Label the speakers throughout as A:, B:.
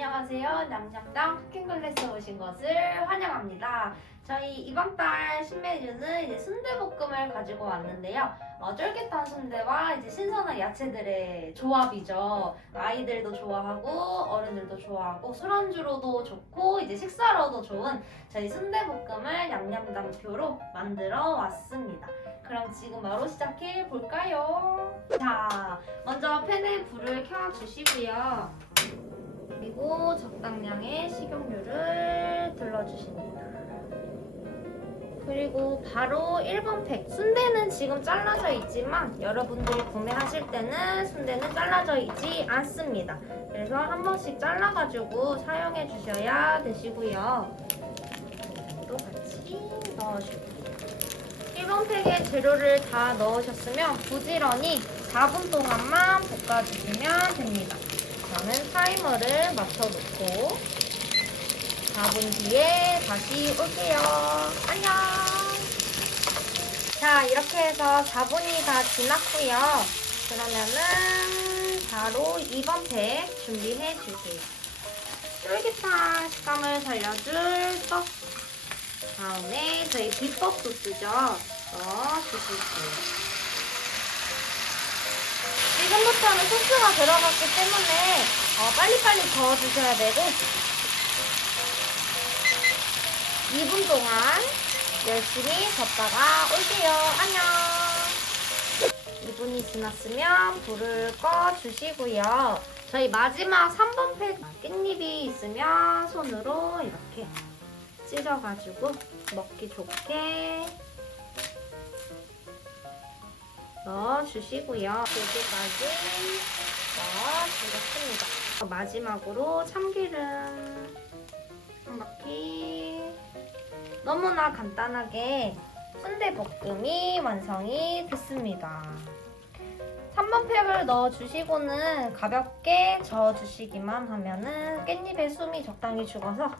A: 안녕하세요. 냠냠당 쿠킹클래스 오신 것을 환영합니다. 저희 이번 달 신메뉴는 이제 순대볶음을 가지고 왔는데요. 어, 쫄깃한 순대와 이제 신선한 야채들의 조합이죠. 아이들도 좋아하고 어른들도 좋아하고 술안주로도 좋고 이제 식사로도 좋은 저희 순대볶음을 냠냠당표로 만들어 왔습니다. 그럼 지금 바로 시작해 볼까요? 자, 먼저 팬에 불을 켜 주시고요. 적당량의 식용유를 둘러주십니다. 그리고 바로 1번 팩. 순대는 지금 잘라져 있지만 여러분들이 구매하실 때는 순대는 잘라져 있지 않습니다. 그래서 한 번씩 잘라가지고 사용해 주셔야 되시고요. 또 같이 넣어주고. 1번 팩에 재료를 다 넣으셨으면 부지런히 4분 동안만 볶아주시면 됩니다. 저는 타이머를 맞춰놓고 4분 뒤에 다시 올게요. 안녕! 자, 이렇게 해서 4분이 다 지났고요. 그러면은 바로 2번 팩 준비해 주세요. 쫄깃한 식감을 살려줄 떡 다음에 저희 비법 소스죠. 넣어 주실게요. 지금부터는 소스가 들어갔기 때문에 어, 빨리빨리 저어주셔야 되고 2분 동안 열심히 젓다가 올게요. 안녕. 2분이 지났으면 불을 꺼주시고요. 저희 마지막 3번 팩 깻잎이 있으면 손으로 이렇게 찢어가지고 먹기 좋게 넣어주시고요. 여기까지 넣어주겠습니다. 마지막으로 참기름 한 바퀴 너무나 간단하게 순대볶음이 완성이 됐습니다. 3번 팩을 넣어주시고는 가볍게 저어주시기만 하면은 깻잎의 숨이 적당히 죽어서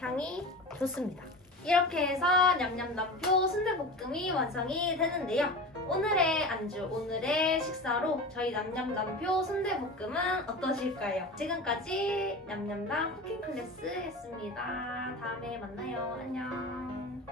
A: 향이 좋습니다. 이렇게 해서 냠냠남표 순대 볶음이 완성이 되는데요. 오늘의 안주, 오늘의 식사로 저희 냠냠남표 순대볶음은 어떠실까요? 지금까지 냠냠남 쿠킹 클래스 했습니다. 다음에 만나요. 안녕.